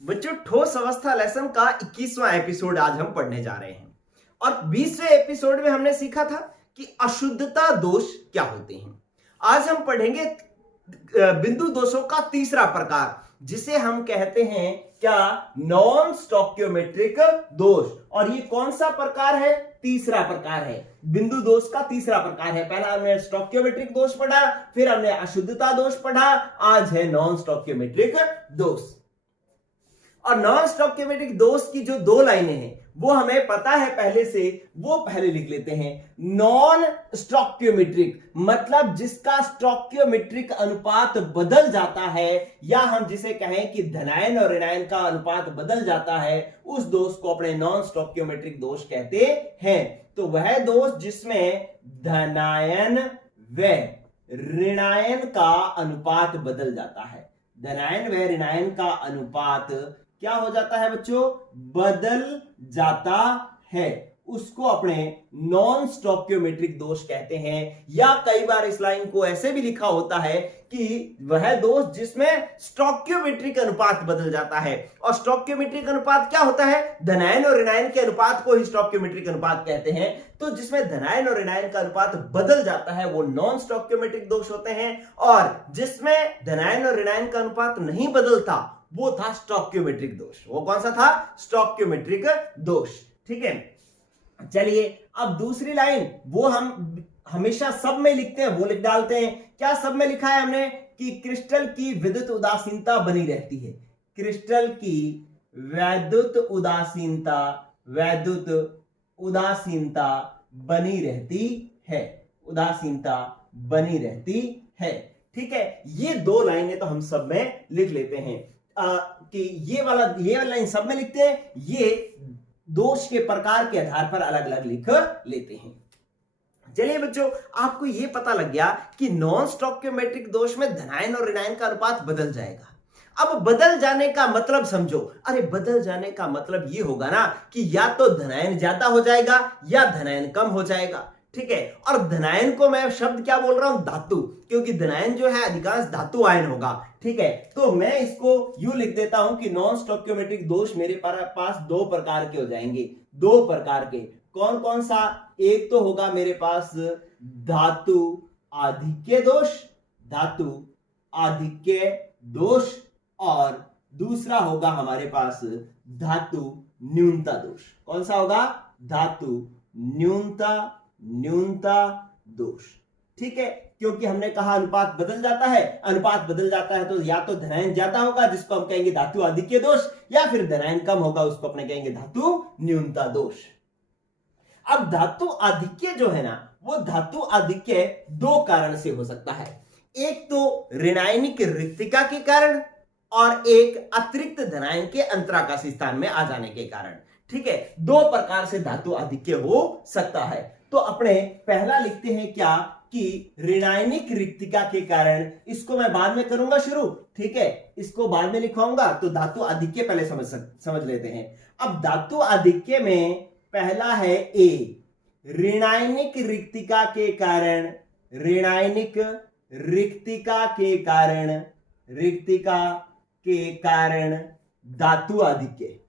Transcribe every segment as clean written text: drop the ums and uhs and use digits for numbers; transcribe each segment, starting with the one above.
बच्चों ठोस अवस्था लेसन का 21वां एपिसोड आज हम पढ़ने जा रहे हैं और 20वें एपिसोड में हमने सीखा था कि अशुद्धता दोष क्या होते हैं। आज हम पढ़ेंगे बिंदु दोषों का तीसरा प्रकार, जिसे हम कहते हैं क्या, नॉन स्टोक्योमेट्रिक दोष। और ये कौन सा प्रकार है? तीसरा प्रकार है, बिंदु दोष का तीसरा प्रकार है। पहला हमने स्टोक्योमेट्रिक दोष पढ़ा, फिर हमने अशुद्धता दोष पढ़ा, आज है नॉन स्टोक्योमेट्रिक दोष। और नॉन स्टोक्योमेट्रिक दोष की जो दो लाइनें हैं वो हमें पता है पहले से, वो पहले लिख लेते हैं। नॉन स्टोक्योमेट्रिक मतलब जिसका स्टोक्योमेट्रिक अनुपात बदल जाता है, या हम जिसे कहें कि धनायन और ऋणायन का अनुपात बदल जाता है, उस दोष को अपने नॉन स्टोक्योमेट्रिक दोष कहते हैं। तो वह दोष जिसमें धनायन व ऋणायन का अनुपात बदल जाता है, धनायन व ऋणायन का अनुपात क्या हो जाता है बच्चों? बदल जाता है, उसको अपने नॉन स्टोक्योमेट्रिक दोष कहते हैं। या कई बार इस लाइन को ऐसे भी लिखा होता है कि वह दोष जिसमें स्टोक्योमेट्रिक अनुपात बदल जाता है। और स्टोक्योमेट्रिक अनुपात क्या होता है? धनायन और ऋणायन के अनुपात को ही स्टोक्योमेट्रिक अनुपात कहते हैं। तो जिसमें धनायन और ऋणायन का अनुपात बदल जाता है वो नॉन स्टोक्योमेट्रिक दोष होते हैं, और जिसमें धनायन और ऋणायन का अनुपात नहीं बदलता वो था स्टोक्योमेट्रिक दोष। वो कौन सा था? स्टोक्योमेट्रिक दोष। ठीक है, चलिए अब दूसरी लाइन, वो हम हमेशा सब में लिखते हैं, वो लिख डालते हैं। क्या सब में लिखा है हमने? कि क्रिस्टल की विद्युत उदासीनता बनी रहती है। क्रिस्टल की विद्युत उदासीनता बनी रहती है, उदासीनता बनी रहती है। ठीक है, ये दो लाइनें तो हम सब में लिख लेते हैं कि ये वाला लाइन सब में लिखते हैं, ये दोष के प्रकार के आधार पर अलग अलग लिख लेते हैं। चलिए बच्चों, आपको ये पता लग गया कि नॉन स्टोक्योमेट्रिक दोष में धनायन और ऋणायन का अनुपात बदल जाएगा। अब बदल जाने का मतलब समझो। अरे बदल जाने का मतलब ये होगा ना कि या तो धनायन ज्यादा हो जाएगा या धनायन कम हो जाएगा। ठीक है, और धनायन को मैं शब्द क्या बोल रहा हूं? धातु, क्योंकि धनायन जो है अधिकांश धातु आयन होगा। ठीक है, तो मैं इसको यूं लिख देता हूं कि नॉन स्टोक्योमेट्रिक दोष मेरे पास दो प्रकार के हो जाएंगे। दो प्रकार के कौन कौन सा? एक तो होगा मेरे पास धातु आधिक्य दोष, धातु आधिक्य दोष, और दूसरा होगा हमारे पास धातु न्यूनता दोष। कौन सा होगा? धातु न्यूनता दोष। ठीक है, क्योंकि हमने कहा अनुपात बदल जाता है, अनुपात बदल जाता है तो या तो धनायन ज्यादा होगा जिसको हम कहेंगे धातु आधिक्य दोष, या फिर धनायन कम होगा उसको अपने कहेंगे धातु न्यूनता दोष। अब धातु आधिक्य जो है ना, वो धातु आधिक्य दो कारण से हो सकता है। एक तो ऋणायनिक रिक्तिका के कारण, और एक अतिरिक्त धनायन के अंतराकाशी स्थान में आ जाने के कारण। ठीक है, दो प्रकार से धातु आधिक्य हो सकता है। तो अपने पहला लिखते हैं क्या, कि ऋणायनिक रिक्तिका के कारण, इसको मैं बाद में करूंगा शुरू। ठीक है, इसको बाद में लिखवाऊंगा, तो धातु आधिक्य पहले समझ लेते हैं। अब धातु आधिक्य में पहला है ए, ऋणायनिक रिक्तिका के कारण, ऋणायनिक रिक्तिका के कारण धातु आधिक्य,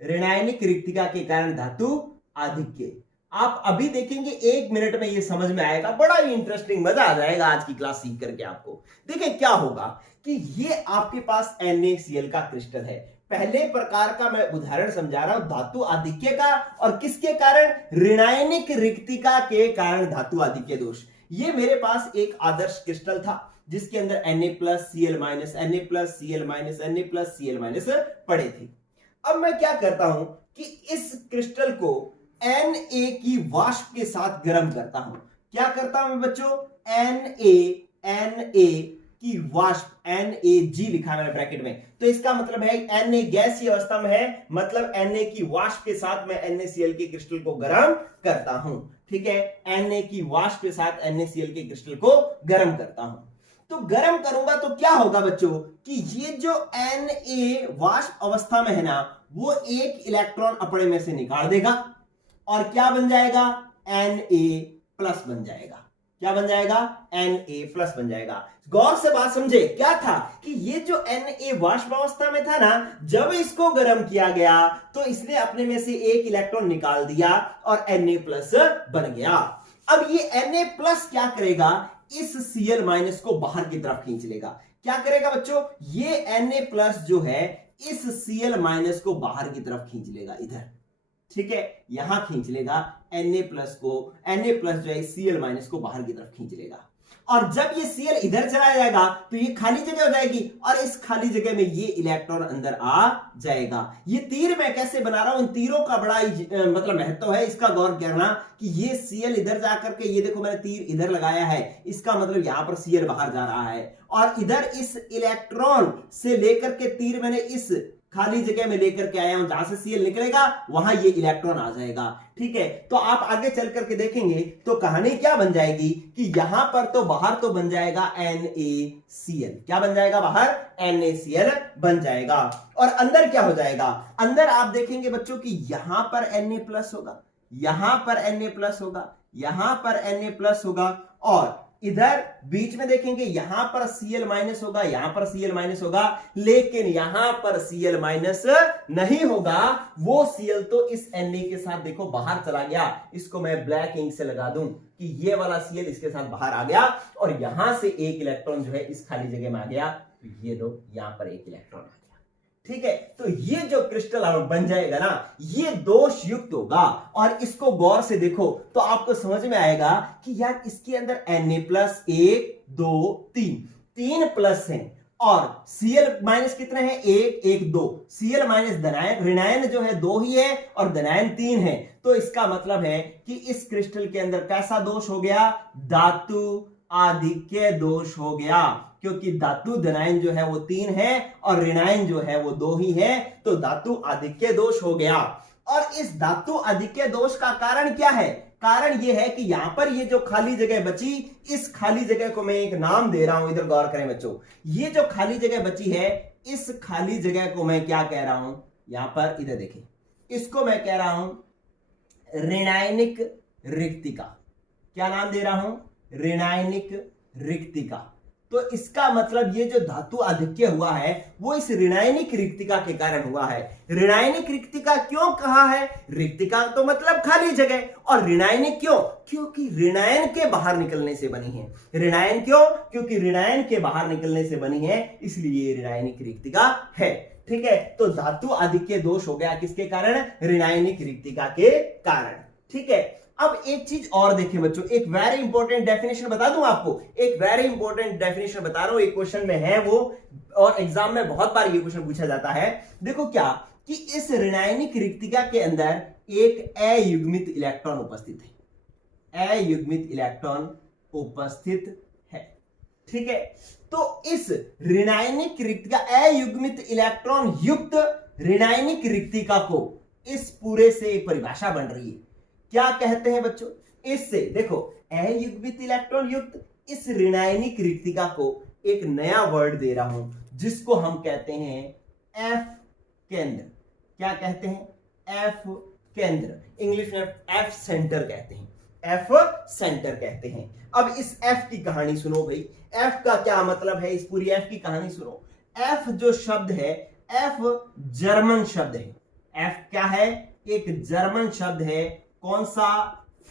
ऋणायनिक रिक्तिका के कारण धातु आधिक्य। आप अभी देखेंगे 1 मिनट में ये समझ में आएगा, बड़ा ही इंटरेस्टिंग, मजा आ जाएगा आज की क्लास सीख करके आपको। देखिए क्या होगा कि ये आपके पास NaCl का क्रिस्टल है। पहले प्रकार का मैं उदाहरण समझा रहा हूं धातु आधिक्य का, और किसके कारण? ऋणायनिक रिक्तिका के कारण धातु आधिक्य दोष। ये मेरे पास एक आदर्श क्रिस्टल था जिसके अंदर Na+Cl-, Na+Cl-, पड़े थे। अब मैं क्या करता हूं कि इस क्रिस्टल को Na की वाष्प के साथ गर्म करता हूं। क्या करता हूं बच्चों? Na की वाष्प, Nag लिखा है मैंने ब्रैकेट में, तो इसका मतलब है Na गैसीय अवस्था में है, मतलब Na की वाष्प के साथ मैं NaCl के क्रिस्टल को गर्म करता हूं। ठीक है, Na की वाष्प के साथ NaCl के क्रिस्टल को गर्म करता हूं। तो गर्म करूंगा तो क्या होगा बच्चों कि ये जो Na वाष्प अवस्था में है ना, वो एक इलेक्ट्रॉन अपने में से निकाल देगा और क्या बन जाएगा? Na+ बन जाएगा। क्या बन जाएगा, Na+ बन जाएगा। गौर से बात समझे, क्या था कि ये जो Na वाष्पावस्था में था ना, जब इसको गर्म किया गया तो इसने अपने में से एक इलेक्ट्रॉन निकाल दिया और Na+ बन गया। अब ये Na+ क्या करेगा, इस Cl- को बाहर की तरफ खींच लेगा। क्या करेगा बच्चों, ये Na+ जो है इस Cl- को बाहर की तरफ खींच लेगा, इधर, ठीक है, यहां खींच लेगा Na+ जो है Cl- को बाहर की तरफ खींच लेगा। और जब ये Cl इधर चला जाएगा तो ये खाली जगह हो जाएगी और इस खाली जगह में ये इलेक्ट्रॉन अंदर आ जाएगा। ये तीर मैं कैसे बना रहा हूं, इन तीरों का बड़ा मतलब महत्व है, इसका गौर करना कि ये Cl इधर जाकर के, ये देखो मैंने तीर इधर लगाया है, इसका मतलब यहां पर Cl बाहर जा रहा है और इधर इस इलेक्ट्रॉन से लेकर के तीर मैंने इस खाली जगह में लेकर के आया हूं, जहां से Cl निकलेगा वहां ये इलेक्ट्रॉन आ जाएगा। ठीक है, तो आप आगे चल करके देखेंगे तो कहानी क्या बन जाएगी कि यहां पर तो बाहर तो बन जाएगा NaCl। क्या बन जाएगा, बाहर NaCl बन जाएगा। और अंदर क्या हो जाएगा, अंदर आप देखेंगे बच्चों कि यहां पर Na+ होगा, यहां पर Na+ होगा, यहां पर Na+ होगा और इधर बीच में देखेंगे यहां पर Cl- होगा, यहां पर Cl- होगा, लेकिन यहां पर Cl- नहीं होगा। वो Cl तो इस Na के साथ देखो बाहर चला गया। इसको मैं ब्लैक इंक से लगा दूं कि ये वाला Cl इसके साथ बाहर आ गया और यहां से एक इलेक्ट्रॉन जो है इस खाली जगह में आ गया, तो ये लो यहां पर एक इलेक्ट्रॉन आ गया। ठीक है, तो ये जो क्रिस्टल बन जाएगा ना, ये दोष युक्त होगा। और इसको गौर से देखो तो आपको समझ में आएगा कि यार इसके अंदर Na+ 1 2 3 प्लस हैं और Cl- कितने हैं, 1 1 2। Cl- धनायन ऋणायन जो है 2 ही है और धनायन 3 है। तो इसका मतलब है कि इस क्रिस्टल के अंदर कैसा दोष हो गया, धातु आधिक्य दोष हो गया, क्योंकि धातु धनायन जो है वो 3 है और ऋणायन जो है वो 2 ही है, तो धातु आधिक्य दोष हो गया। और इस धातु आधिक्य दोष का कारण क्या है, कारण यह है कि यहां पर ये जो खाली जगह बची, इस खाली जगह को मैं एक नाम दे रहा हूं, इधर गौर करें बच्चों, ये जो खाली जगह बची है, इस खाली जगह को मैं क्या कह रहा हूं, यहां पर इधर देखें, इसको मैं कह रहा हूं ऋणायनिक रिक्तिका। क्या नाम दे रहा हूं, ऋणायनिक रिक्तिका। तो इसका मतलब ये जो धातु आधिक्य हुआ है वो इस ऋणायनिक रिक्तिका के कारण हुआ है। ऋणायनिक रिक्तिका क्यों कहा है, रिक्तिका तो मतलब खाली जगह, और ऋणायनिक क्यों, क्योंकि ऋणायन के बाहर निकलने से बनी है। ऋणायन क्यों, क्योंकि ऋणायन के बाहर निकलने से बनी है, इसलिए ऋणायनिक रिक्तिका है। ठीक है, तो धातु आधिक्य दोष हो गया किसके कारण, ऋणायनिक रिक्तिका के कारण। ठीक है, अब एक चीज और देखें बच्चों, एक वेरी इंपॉर्टेंट डेफिनेशन बता दूं आपको, एक वेरी इंपॉर्टेंट डेफिनेशन बता रहा हूं, एक क्वेश्चन में है वो, और एग्जाम में बहुत बार ये क्वेश्चन पूछा जाता है। देखो क्या कि इस ऋणायनिक रिक्तिका के अंदर एक अयुग्मित इलेक्ट्रॉन उपस्थित है, अयुग्मित इलेक्ट्रॉन उपस्थित है। ठीक है, तो इस ऋणायनिक रिक्तिका, अयुग्मित इलेक्ट्रॉन युक्त ऋणायनिक रिक्तिका को इस पूरे से एक परिभाषा बन रही है, क्या कहते हैं बच्चों, इससे देखो अयुग्मित इलेक्ट्रॉन युक्त इस ऋणायनिक रिक्तिका को एक नया वर्ड दे रहा हूं जिसको हम कहते हैं एफ केंद्र। क्या कहते हैं, एफ केंद्र, इंग्लिश में एफ सेंटर कहते हैं, एफ सेंटर कहते हैं। अब इस एफ की कहानी सुनो भाई, एफ का क्या मतलब है, इस पूरी एफ की कहानी सुनो। एफ जो शब्द है, एफ जर्मन शब्द है। एफ क्या है, एक जर्मन शब्द है, कौन सा,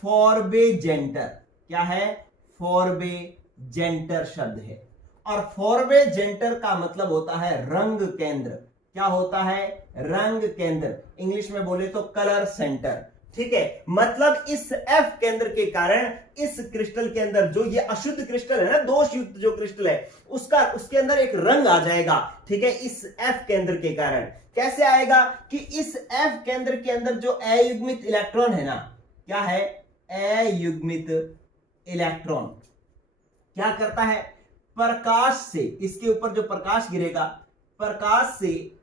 फॉर्बेजेंटर। क्या है, फॉर्बेजेंटर शब्द है, और फॉर्बेजेंटर का मतलब होता है रंग केंद्र। क्या होता है, रंग केंद्र, इंग्लिश में बोले तो कलर सेंटर। ठीक है, मतलब इस एफ केंद्र के कारण इस क्रिस्टल के अंदर जो ये अशुद्ध क्रिस्टल है ना, दोष युक्त जो क्रिस्टल है, उसके अंदर एक रंग आ जाएगा। ठीक है, इस एफ केंद्र के कारण कैसे आएगा कि इस एफ केंद्र के अंदर जो अयुग्मित इलेक्ट्रॉन है ना, क्या है, अयुग्मित इलेक्ट्रॉन क्या करता है, प्रकाश से, इसके ऊपर जो प्रकाश गिरेगा, प्रकाश से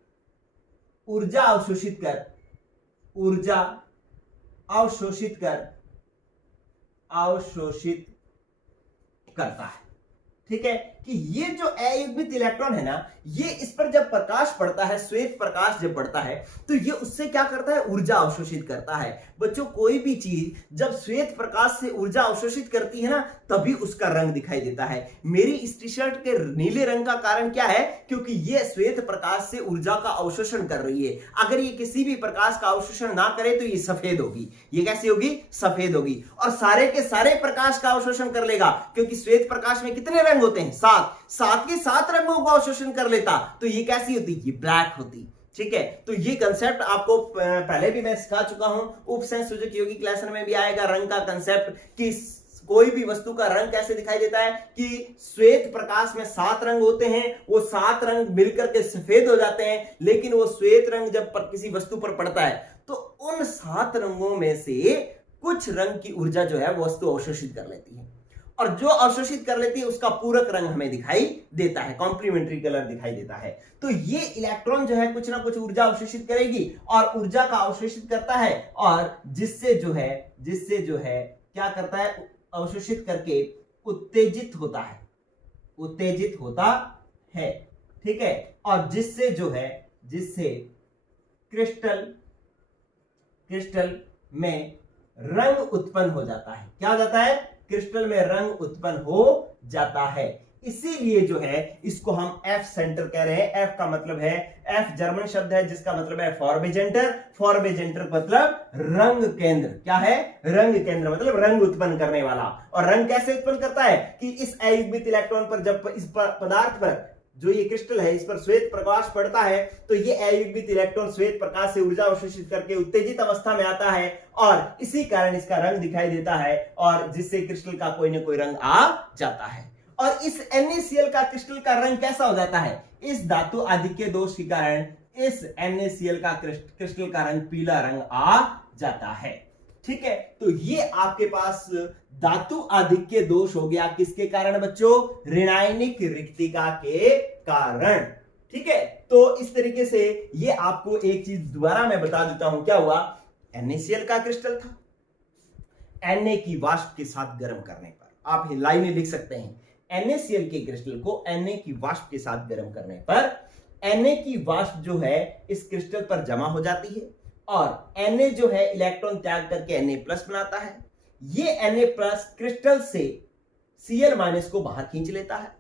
ऊर्जा अवशोषित कर, ऊर्जा अवशोषित करता है। ठीक है, कि ये जो अयुग्मित इलेक्ट्रॉन है ना, ये इस पर जब प्रकाश पड़ता है, श्वेत प्रकाश जब पड़ता है, तो ये उससे क्या करता है, ऊर्जा अवशोषित करता है। बच्चों, कोई भी चीज जब श्वेत प्रकाश से ऊर्जा अवशोषित करती है ना, तभी उसका रंग दिखाई देता है। मेरी इस टी शर्ट के नीले रंग का कारण क्या है, क्योंकि ये श्वेत प्रकाश से ऊर्जा का अवशोषण कर रही है। अगर ये किसी भी प्रकाश का अवशोषण ना करे तो ये सफेद होगी। ये कैसी होगी, सफेद होगी। और सारे के सारे प्रकाश का अवशोषण कर लेगा, क्योंकि श्वेत प्रकाश में कितने रंग होते हैं, 7। 7 के 7 रंगों को अवशोषण कर लेता, तो ये कैसी होती, ये ब्लैक होती। ठीक है, तो ये कंसेप्ट आपको पहले भी मैं सिखा चुका हूं, उपसंयोजक यौगिक लेसन में भी आएगा रंग का कंसेप्ट, कि कोई भी वस्तु का रंग कैसे दिखाई देता है, कि श्वेत प्रकाश में 7 रंग होते हैं, वो 7 रंग मिलकर के सफेद हो जाते हैं, लेकिन वो श्वेत रंग जब किसी वस्तु पर पड़ता है तो उन 7 रंगों में से कुछ रंग की ऊर्जा जो है वो वस्तु अवशोषित कर लेती है, और जो अवशोषित कर लेती है उसका पूरक रंग हमें दिखाई देता है, कॉम्प्लीमेंट्री कलर दिखाई देता है। तो ये इलेक्ट्रॉन जो है कुछ ना कुछ ऊर्जा अवशोषित करेगी और ऊर्जा का अवशोषित करता है, और जिससे जो है क्या करता है, अवशोषित करके उत्तेजित होता है। ठीक है, और जिससे क्रिस्टल में रंग उत्पन्न हो जाता है। क्या हो जाता है, क्रिस्टल में रंग उत्पन्न हो जाता है। इसीलिए जो है इसको हम एफ सेंटर कह रहे हैं। एफ का मतलब है, एफ जर्मन शब्द है जिसका मतलब है फॉर्बेजेंटर। फॉर्बेजेंटर मतलब रंग केंद्र। क्या है, रंग केंद्र मतलब रंग उत्पन्न करने वाला। और रंग कैसे उत्पन्न करता है, कि इस अयुग्मित इलेक्ट्रॉन पर जब इस पदार्थ पर जो ये क्रिस्टल है इस पर श्वेत प्रकाश पड़ता है, तो ये अयुग्मित इलेक्ट्रॉन श्वेत प्रकाश से ऊर्जा अवशोषित करके उत्तेजित अवस्था में आता है, और इसी कारण इसका रंग दिखाई देता है, और जिससे क्रिस्टल का कोई ना कोई रंग आ जाता है। और इस NaCl का क्रिस्टल का रंग कैसा हो जाता है, इस धातु आधिक्य दोष के कारण इस NaCl का क्रिस्टल का रंग पीला रंग आ जाता है। ठीक है, तो ये आपके पास धातु आधिक्य दोष हो गया। किसके कारण बच्चों, ऋणायनिक रिक्तिका के कारण। ठीक है, तो इस तरीके से ये आपको एक चीज दोबारा मैं बता देता हूं। क्या हुआ, NaCl का क्रिस्टल था, Na की वाष्प के साथ गर्म करने पर, आप लाइनें लिख सकते हैं, NaCl के क्रिस्टल को Na की वाष्प के साथ गर्म करने पर Na की वाष्प जो है इस क्रिस्टल पर जमा हो जाती है, और Na जो है इलेक्ट्रॉन त्याग करके Na+ बनाता है। ये Na+ क्रिस्टल से Cl- को बाहर खींच लेता है,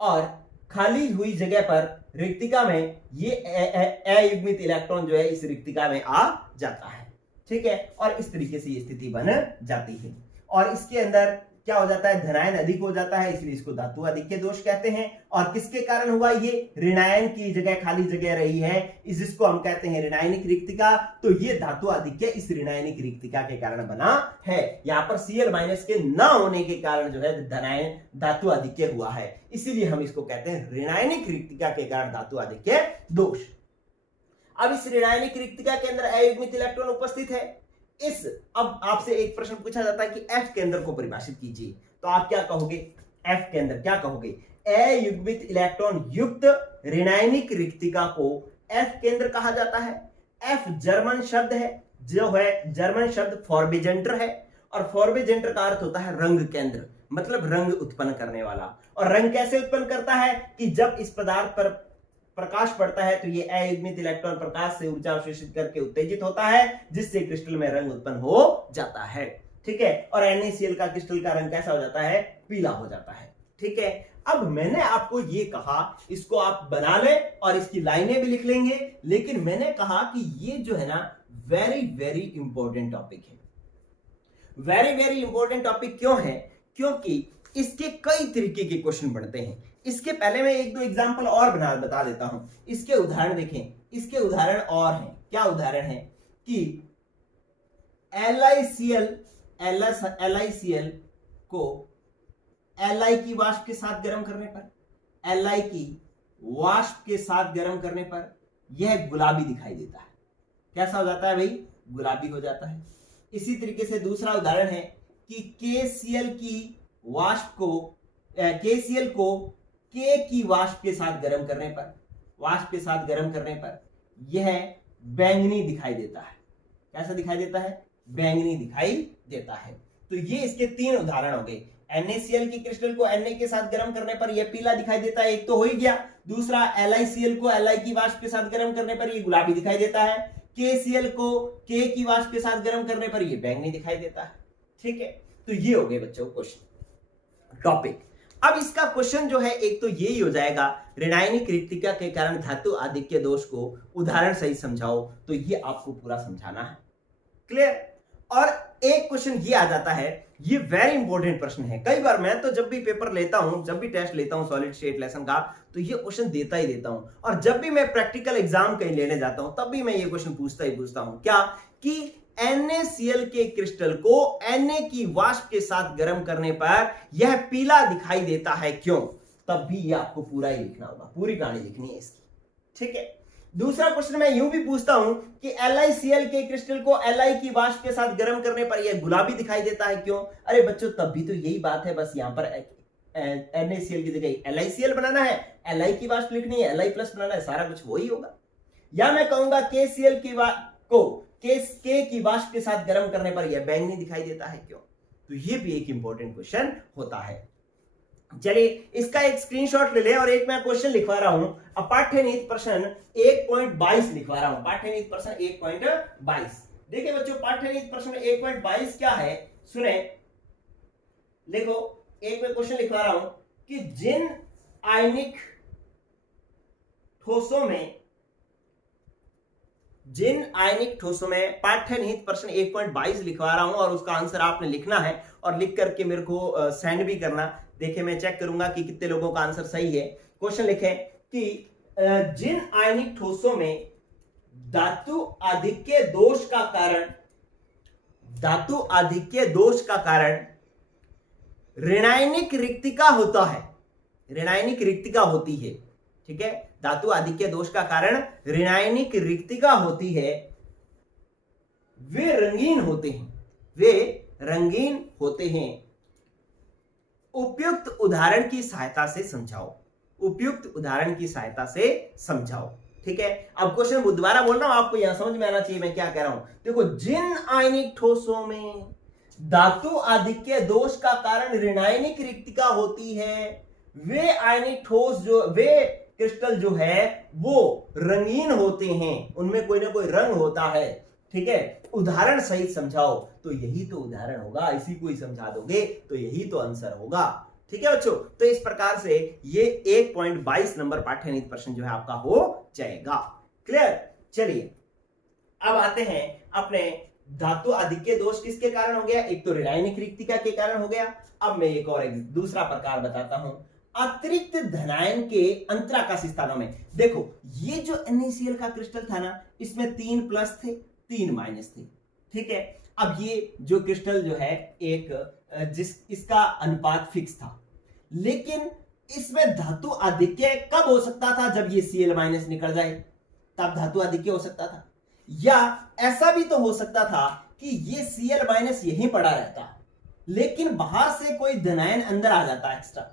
और खाली हुई जगह पर रिक्तिका में ये अयुग्मित इलेक्ट्रॉन जो है इस रिक्तिका में आ जाता है। ठीक है, और इस तरीके से ये स्थिति बन जाती है, और इसके अंदर क्या हो जाता है, धनायन अधिक हो जाता है, इसलिए इसको धातु आधिक्य दोष कहते हैं। और किसके कारण हुआ, ये ऋणायन की जगह खाली जगह रही है, जिसको हम कहते हैं ऋणायनिक रिक्तिका। तो ये धातु आधिक्य इस ऋणायनिक रिक्तिका के कारण बना है। यहाँ पर Cl- के न होने के कारण जो है धनायन धातु आधिक्य हुआ है, इसीलिए हम इसको कहते हैं ऋणायनिक रिक्तिका के कारण धातु आधिक्य दोष। अब इस ऋणायनिक रिक्तिका के अंदर अयुग्मित इलेक्ट्रॉन उपस्थित है। अब आपसे एक प्रश्न पूछा जाता है कि F केंद्र को परिभाषित कीजिए, तो आप क्या कहोगे, F केंद्र क्या कहोगे, अयुग्मित इलेक्ट्रॉन युक्त ऋणायनिक रिक्तिका को F केंद्र कहा जाता है। F जर्मन शब्द है, जो है जर्मन शब्द फॉर्बेजेंटर है, और फॉर्बेजेंटर का अर्थ होता है रंग केंद्र, मतलब रंग उत्पन्न करने वाला। और रंग कैसे उत्पन्न करता है, कि जब इस पदार्थ पर प्रकाश पड़ता है तो ये अयुग्मित इलेक्ट्रॉन प्रकाश से ऊर्जा अवशोषित करके उत्तेजित होता है, जिससे क्रिस्टल में रंग उत्पन्न हो जाता है। ठीक है, और NaCl का क्रिस्टल का रंग कैसा हो जाता है, पीला हो जाता है। ठीक है, अब मैंने आपको ये कहा, इसको आप बना लें और इसकी लाइनें भी लिख लेंगे, लेकिन मैंने कहा कि ये जो है ना वेरी वेरी इंपॉर्टेंट टॉपिक है। वेरी वेरी इंपॉर्टेंट टॉपिक क्यों है, क्योंकि इसके कई तरीके के क्वेश्चन बनते हैं। इसके पहले मैं एक दो एग्जांपल और बता देता हूं। इसके उदाहरण देखें, इसके उदाहरण और हैं। क्या उदाहरण है, कि LiCl को Li की वाष्प के साथ गर्म करने पर, Li की वाष्प के साथ गर्म करने पर यह गुलाबी दिखाई देता है। कैसा हो जाता है भाई, गुलाबी हो जाता है। इसी तरीके से दूसरा उदाहरण है कि KCl की वाष्प को KCl को K की वाष्प के साथ गर्म करने पर यह बैंगनी दिखाई देता है। कैसा दिखाई देता है, बैंगनी दिखाई देता है। तो ये इसके 3 उदाहरण हो गए। NaCl की क्रिस्टल को Na के साथ गर्म करने पर यह पीला दिखाई देता है, एक तो हो ही गया। दूसरा LiCl को Li की वाष्प के साथ गर्म करने पर यह गुलाबी दिखाई देता है। KCl को K की वाष्प के साथ गर्म करने पर यह बैंगनी दिखाई देता है। ठीक है, तो ये हो गए बच्चों क्वेश्चन टॉपिक। अब इसका क्वेश्चन जो है एक तो यही हो जाएगा, ऋणायनिक रिक्तिका के कारण धातु आधिक्य दोष को उदाहरण सहित समझाओ, तो ये आपको पूरा समझाना है। क्लियर। और एक क्वेश्चन ये आ जाता है, ये वेरी इंपॉर्टेंट प्रश्न है। कई बार मैं तो जब भी पेपर लेता हूं, जब भी टेस्ट लेता हूं सॉलिड स्टेट लेसन का, तो ये क्वेश्चन देता ही देता हूं। और जब भी मैं प्रैक्टिकल एग्जाम कहीं लेने जाता हूं, तब भी मैं ये क्वेश्चन पूछता हूं, क्या कि NaCl के क्रिस्टल को Na की वाष्प के साथ गर्म करने पर यह पीला दिखाई देता है, क्यों? तब भी ये आपको पूरा ही लिखना होगा, पूरी कहानी लिखनी है इसकी। ठीक है। दूसरा क्वेश्चन मैं यूं भी पूछता हूं कि LiCl के क्रिस्टल को Li की वाष्प के साथ गर्म करने पर यह गुलाबी दिखाई देता है, क्यों? अरे बच्चों, तब भी तो यही बात है, बस यहां पर NaCl की जगह LiCl बनाना है, Li की वाष्प लिखनी है, Li प्लस बनाना है, सारा कुछ वही होगा। या मैं कहूंगा KCl की K की वाष्प के साथ गर्म करने पर यह बैंगनी दिखाई देता है, क्यों? तो ये भी एक इंपॉर्टेंट क्वेश्चन होता है। चलिए इसका एक स्क्रीनशॉट ले ले, और एक मैं क्वेश्चन लिखवा रहा हूं, पाठ्यनीति प्रश्न 1.22 लिखवा रहा हूं। पाठ्यनीति प्रश्न 1.22। देखिए बच्चों, पाठ्यनीति प्रश्न 1.22 क्या है, सुने, देखो एक मैं क्वेश्चन लिखवा रहा हूं कि जिन आयनिक ठोसों में पाठ्यनीति प्रश्न 1.22 लिखवा रहा हूं, और उसका आंसर आपने लिखना है और लिख करके मेरे को सेंड भी करना। देखिए मैं चेक करूंगा कि कितने लोगों का आंसर सही है। क्वेश्चन लिखे कि जिन आयनिक ठोसों में धातु आधिक्य दोष का कारण ऋणायनिक रिक्तिका होता है, ऋणायनिक रिक्तिका होती है। ठीक है, धातु आधिक्य दोष का कारण ऋणायनिक रिक्तिका होती है, वे रंगीन होते हैं, उपयुक्त उदाहरण की सहायता से समझाओ। ठीक है, अब क्वेश्चन दोबारा बोल रहा हूं, आपको यहां समझ में आना चाहिए मैं क्या कह रहा हूं। देखो, जिन आयनिक ठोसों में धातु आधिक्य दोष का कारण ऋणायनिक रिक्तिका होती है, वे आयनिक ठोस वे क्रिस्टल जो है वो रंगीन होते हैं, उनमें कोई ना कोई रंग होता है। ठीक है, उदाहरण सहित समझाओ, तो यही तो उदाहरण होगा, इसी को ही समझा दोगे तो यही तो आंसर होगा। ठीक है बच्चों, तो इस प्रकार से ये 1.22 नंबर पाठ्यनीति प्रश्न जो है आपका हो जाएगा। क्लियर। चलिए अब आते हैं अपने धातु आधिक्य दोष किसके कारण हो गया, एक तो ऋणायनिक रिक्तिका के कारण हो गया। अब मैं एक और दूसरा प्रकार बताता हूं, अतिरिक्त धनायन के अंतराकाशी स्थानों में। देखो, ये जो NaCl का क्रिस्टल था ना, इसमें 3 प्लस थे, 3 माइनस थे। ठीक है, अब ये जो क्रिस्टल जो है एक इसका अनुपात फिक्स था, लेकिन इसमें धातु आधिक्य कब हो सकता था, जब ये Cl माइनस निकल जाए तब धातु आधिक्य हो सकता था। या ऐसा भी तो हो सकता था कि ये Cl माइनस यहीं पड़ा रहता, लेकिन बाहर से कोई धनायन अंदर आ जाता एक्स्ट्रा।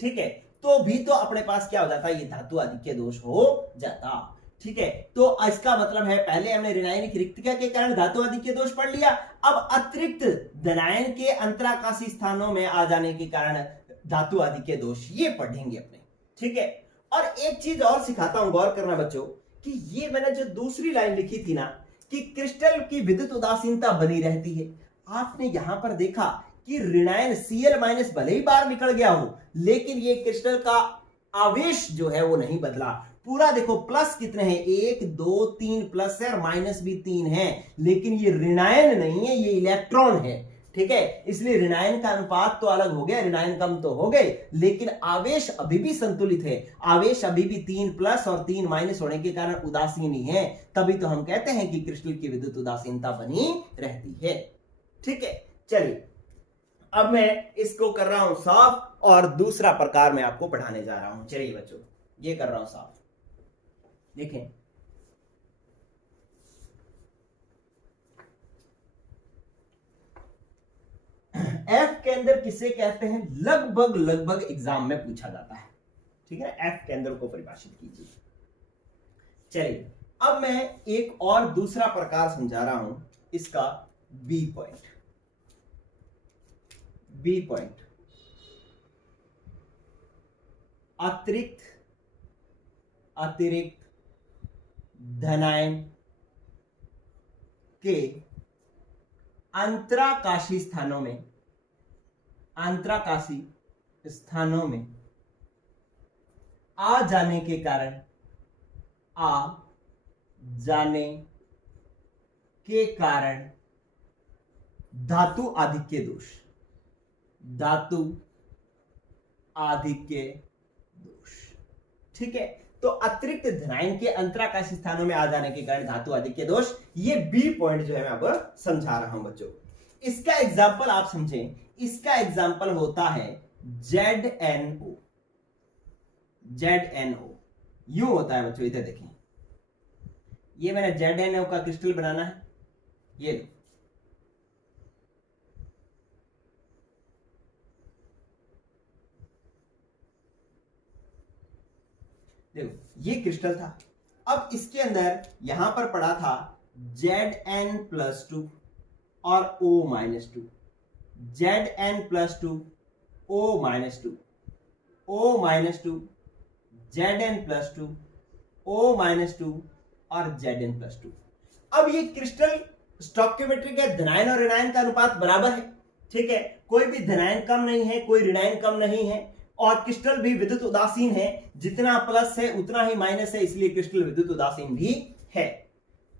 ठीक है, तो भी तो अपने पास क्या हो जाता, ये धातु आधिक्य दोष हो जाता। ठीक है, तो इसका मतलब है पहले हमने ऋणायनिक रिक्तिका के कारण धातु आधिक्य दोष पढ़ लिया, अब अतिरिक्त धनायन के अंतराकाशी स्थानों में आ जाने के कारण धातु आधिक्य दोष ये पढ़ेंगे अपने। ठीक है, और एक चीज और सिखाता हूं, गौर करना बच्चों, कि ये मैंने जो दूसरी लाइन लिखी थी ना कि क्रिस्टल की विद्युत उदासीनता बनी रहती है, आपने यहां पर देखा कि ऋणायन Cl माइनस भले ही बाहर निकल गया हो, लेकिन ये क्रिस्टल का आवेश जो है वो नहीं बदला। पूरा देखो, प्लस कितने हैं, 1 2 3 प्लस है और माइनस भी 3 है, लेकिन ये ऋणायन नहीं है, ये इलेक्ट्रॉन है। ठीक है, इसलिए ऋणायन का अनुपात तो अलग हो गया, ऋणायन कम तो हो गए, लेकिन आवेश अभी भी संतुलित है। आवेश अभी भी 3 प्लस और 3 माइनस होने के कारण उदासीन ही है, तभी तो हम कहते हैं कि क्रिस्टल की विद्युत उदासीनता बनी रहती है। ठीक है, चलिए अब मैं इसको कर रहा हूं साफ, और दूसरा प्रकार मैं आपको पढ़ाने जा रहा हूं। चलिए बच्चों, ये कर रहा हूं साफ। देखें, एफ के अंदर किसे कहते हैं, लगभग एग्जाम में पूछा जाता है। ठीक है, एफ के अंदर को परिभाषित कीजिए। चलिए अब मैं एक और दूसरा प्रकार समझा रहा हूं, इसका बी पॉइंट। अतिरिक्त धनायन के अंतराकाशी स्थानों में आ जाने के कारण धातु आधिक्य दोष ठीक है। तो अतिरिक्त धनायन के अंतराकाशी स्थानों में आ जाने के कारण धातु आधिक्य दोष, ये बी पॉइंट जो है मैं अब समझा रहा हूं बच्चों। इसका एग्जाम्पल आप समझें, इसका एग्जाम्पल होता है ZNO। यूं होता है बच्चों, इधर देखें, ये मैंने ZNO का क्रिस्टल बनाना है, ये देखो ये क्रिस्टल था। अब इसके अंदर यहां पर पड़ा था Zn+2 और O-2, Zn+2 O-2, O-2 Zn+2 O-2 और Zn+2। अब ये क्रिस्टल स्टोइकियोमेट्रिक है, धनायन और ऋणायन का अनुपात बराबर है, ठीक है, कोई भी धनायन कम नहीं है, कोई ऋणायन कम नहीं है, और क्रिस्टल भी विद्युत उदासीन है, जितना प्लस है उतना ही माइनस है, इसलिए क्रिस्टल विद्युत उदासीन भी है।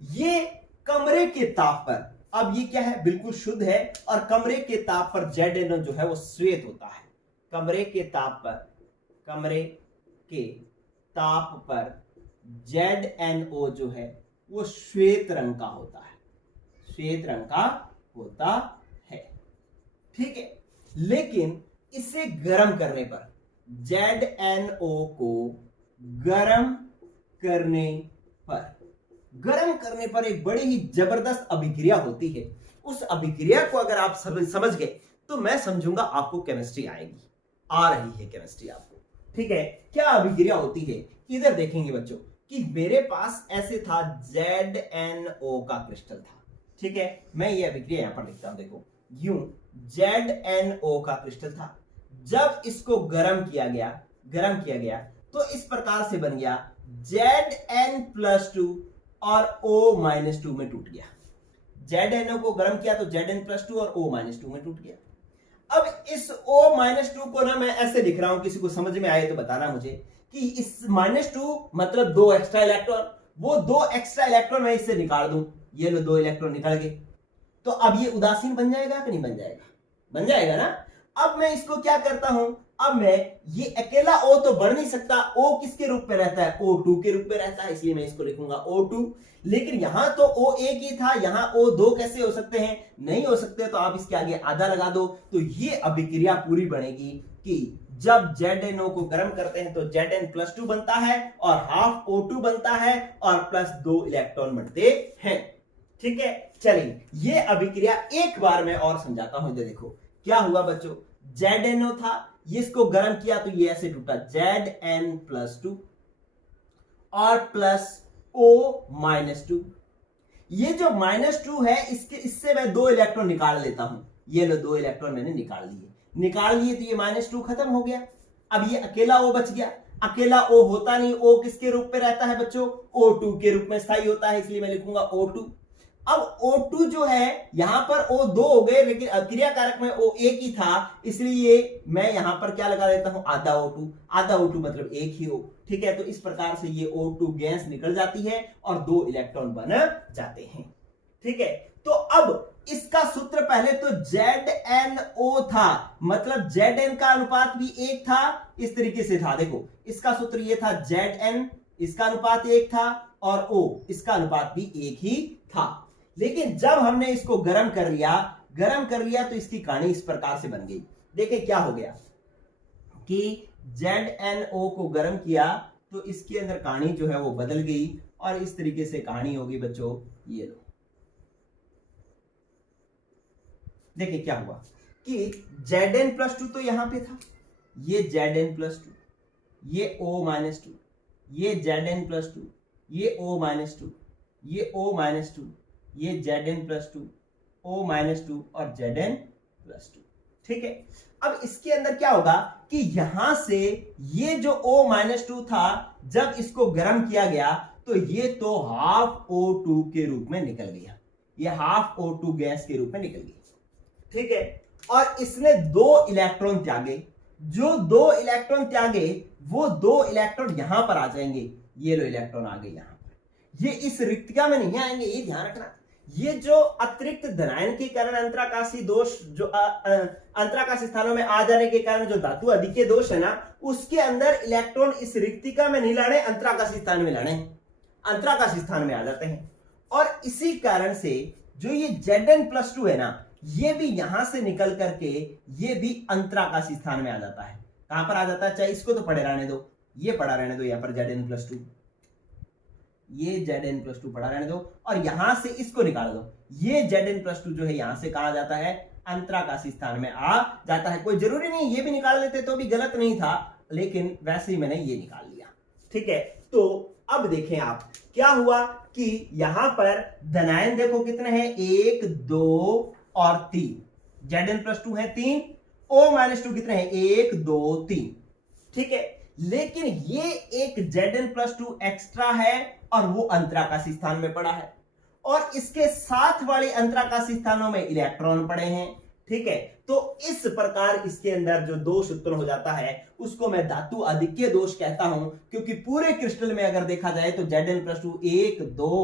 ये कमरे के ताप पर, अब ये क्या है, बिल्कुल शुद्ध है, और कमरे के ताप पर ZNO जो है वो श्वेत होता है। कमरे के ताप पर ZNO जो है वो श्वेत रंग का होता है, ठीक है। लेकिन इसे गर्म करने पर, ZNO को गर्म करने पर एक बड़ी ही जबरदस्त अभिक्रिया होती है। उस अभिक्रिया को अगर आप समझ गए तो मैं समझूंगा आपको केमिस्ट्री आएगी, आ रही है केमिस्ट्री आपको, ठीक है। क्या अभिक्रिया होती है, इधर देखेंगे बच्चों कि मेरे पास ऐसे था ZNO का क्रिस्टल था, ठीक है। मैं ये अभिक्रिया यहां पर लिखता हूं, देखो यूं ZNO का क्रिस्टल था। जब इसको गर्म किया गया तो इस प्रकार से बन गया, Zn+2 और O-2 में टूट गया। ZNO को गर्म किया तो Zn+2 और O-2 में टूट गया। अब इस O-2 को ना मैं ऐसे लिख रहा हूं, किसी को समझ में आए तो बताना मुझे, कि इस -2 मतलब 2 एक्स्ट्रा इलेक्ट्रॉन, वो 2 एक्स्ट्रा इलेक्ट्रॉन मैं इससे निकाल दूं, ये लो 2 इलेक्ट्रॉन निकल गए, तो अब ये उदासीन बन जाएगा कि नहीं बन जाएगा, बन जाएगा ना। अब मैं इसको क्या करता हूं, अब मैं ये अकेला O तो बढ़ नहीं सकता, O किसके रूप में रहता है, O2 के रूप में रहता है, इसलिए मैं इसको लिखूंगा O2। लेकिन यहां तो O एक ही था, यहां O 2 कैसे हो सकते हैं, नहीं हो सकते, तो आप इसके आगे आधा लगा दो, तो ये अभिक्रिया पूरी बनेगी कि जब ZNO को गर्म करते हैं तो Zn+2 बनता है और हाफ O2 बनता है और प्लस 2 इलेक्ट्रॉन बनते हैं, ठीक है। चलिए ये अभिक्रिया एक बार मैं और समझाता हूं, इधर देखो क्या हुआ बच्चों, ZNO था, ये इसको गर्म किया तो ये ऐसे टूटा, Zn+2 और प्लस O-2। ये जो -2 है, इससे मैं 2 इलेक्ट्रॉन निकाल लेता हूं, ये लो 2 इलेक्ट्रॉन मैंने निकाल लिए तो ये -2 खत्म हो गया। अब ये अकेला O बच गया, अकेला O होता नहीं, O किसके रूप में रहता है बच्चों, O2 के रूप में स्थायी होता है, इसलिए मैं लिखूंगा O2। अब O2 जो है यहां पर O 2 हो गए, लेकिन क्रिया कारक में O एक ही था, इसलिए मैं यहां पर क्या लगा देता हूं, आधा O2 मतलब एक ही O, ठीक है। तो इस प्रकार से ये O2 गैस निकल जाती है और 2 इलेक्ट्रॉन बन जाते हैं, ठीक है। तो अब इसका सूत्र पहले तो ZNO था, मतलब Zn का अनुपात भी एक था, इस तरीके से था, देखो इसका सूत्र ये था, Zn इसका अनुपात एक था और O इसका अनुपात भी एक ही था। लेकिन जब हमने इसको गर्म कर लिया तो इसकी कहानी इस प्रकार से बन गई। देखिए क्या हो गया कि ZNO को गर्म किया तो इसके अंदर कहानी जो है वो बदल गई, और इस तरीके से कहानी होगी बच्चों, ये लो देखिए क्या हुआ कि Zn+2 तो यहां पे था, ये Zn+2, ये O-2, ये Zn+2, ये O-2, ये O-2, ये Zn+2, O-2 और Zn+2, ठीक है। अब इसके अंदर क्या होगा कि यहां से ये जो O-2 था, जब इसको गर्म किया गया तो ये तो हाफ O2 के रूप में निकल गया, ये हाफ O2 गैस के रूप में निकल गई, ठीक है। और इसने 2 इलेक्ट्रॉन त्यागे, जो 2 इलेक्ट्रॉन त्यागे वो 2 इलेक्ट्रॉन यहां पर आ जाएंगे, ये लो इलेक्ट्रॉन आ गए यहां पर, ये इस रिक्तिका में नहीं आएंगे, ये ध्यान रखना। ये जो अतिरिक्त धनायन के कारण अंतराकाशी दोष, जो अंतराकाशी स्थानों में आ जाने के कारण जो धातु अधिक्य दोष है ना, उसके अंदर इलेक्ट्रॉन इस रिक्तिका में नहीं लाने, अंतराकाशी स्थान में लाने, अंतराकाशी स्थान में आ जाते हैं। और इसी कारण से जो ये Zn+2 है ना, ये भी यहां से निकल करके ये भी अंतराकाशी स्थान में आ जाता है। कहां पर आ जाता है, चाहे इसको तो पढ़े रहने दो, ये पढ़ा रहने दो, यहां पर Zn+2, ये Zn+2 पढ़ा रहने दो, और यहां से इसको निकाल दो, ये Zn+2 जो है यहां से कहा जाता है, अंतराकाशी स्थान में आ जाता है। कोई जरूरी नहीं ये भी निकाल लेते तो भी गलत नहीं था, लेकिन वैसे ही मैंने ये निकाल लिया, ठीक है। तो अब देखें आप क्या हुआ कि यहां पर धनायन देखो कितने हैं, 1 2 और 3, Zn+2 है 3, O-2 कितने हैं, 1 2 3, ठीक है। लेकिन ये एक Zn+2 एक्स्ट्रा है और वो अंतराकाशी स्थान में पड़ा है, और इसके साथ वाले अंतराकाशी स्थानों में इलेक्ट्रॉन पड़े हैं, ठीक है। तो इस प्रकार इसके अंदर जो दोष उत्पन्न हो जाता है उसको मैं धातु अधिक्य दोष कहता हूं, क्योंकि पूरे क्रिस्टल में अगर देखा जाए तो Zn+2 1 2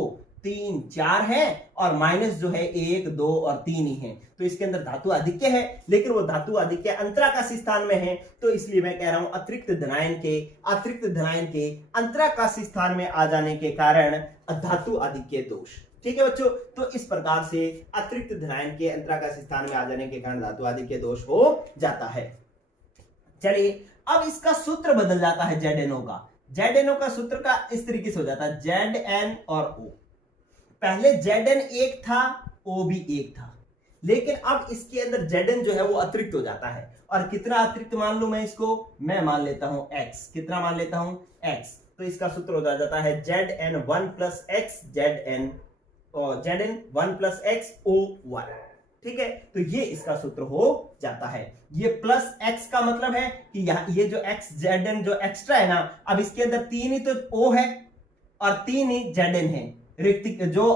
3 4 है, और माइनस जो है 1 2 और 3 ही है, तो इसके अंदर धातु अधिक्य है, लेकिन वो धातु अधिक्य अंतराकाशी स्थान में है, तो इसलिए मैं कह रहा हूं अतिरिक्त धनायन के अंतराकाशी स्थान में आ जाने के कारण धातु अधिक्य दोष, ठीक है बच्चों। तो इस प्रकार से अतिरिक्त धनायन के अंतराकाशी स्थान में आ जाने के कारण धातु अधिक्य दोष हो जाता है। चलिए अब इसका सूत्र बदल जाता है ZnO का, ZnO का सूत्र का इस तरीके से हो जाता है Zn और O। पहले Zn 1 था, O भी 1 था, लेकिन अब इसके अंदर Zn जो है वो अतिरिक्त हो जाता है, और कितना अतिरिक्त मान लूं मैं इसको, मैं मान लेता हूं x, कितना मान लेता हूं x, तो इसका सूत्र हो जाता है Zn1 + x Zn1 + x O1, ठीक है। तो ये इसका सूत्र हो जाता है। ये प्लस x का मतलब है कि यहां ये जो x Zn जो एक्स्ट्रा है ना, अब इसके अंदर 3 ही तो O है और 3 ही Zn है, रिक्ति जो